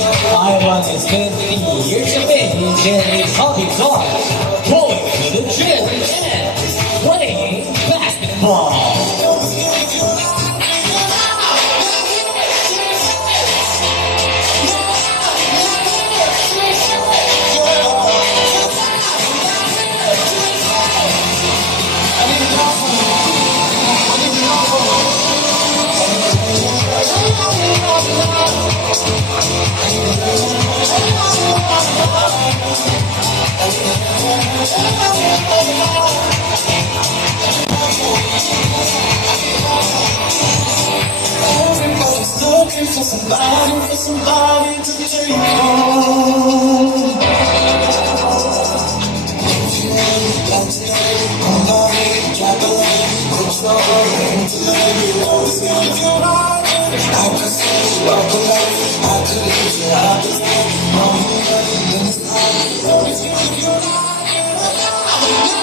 I want to spend 3 years of age and hobbies are going to the gym and playing basketball. Everybody's looking for somebody to take home. If you ain't got today, I'm not ready, drop a line, put your hand to maybe always gonna feel right. I can see you walk away, I could leave you out this way. I'm here, then it's always gonna feel right.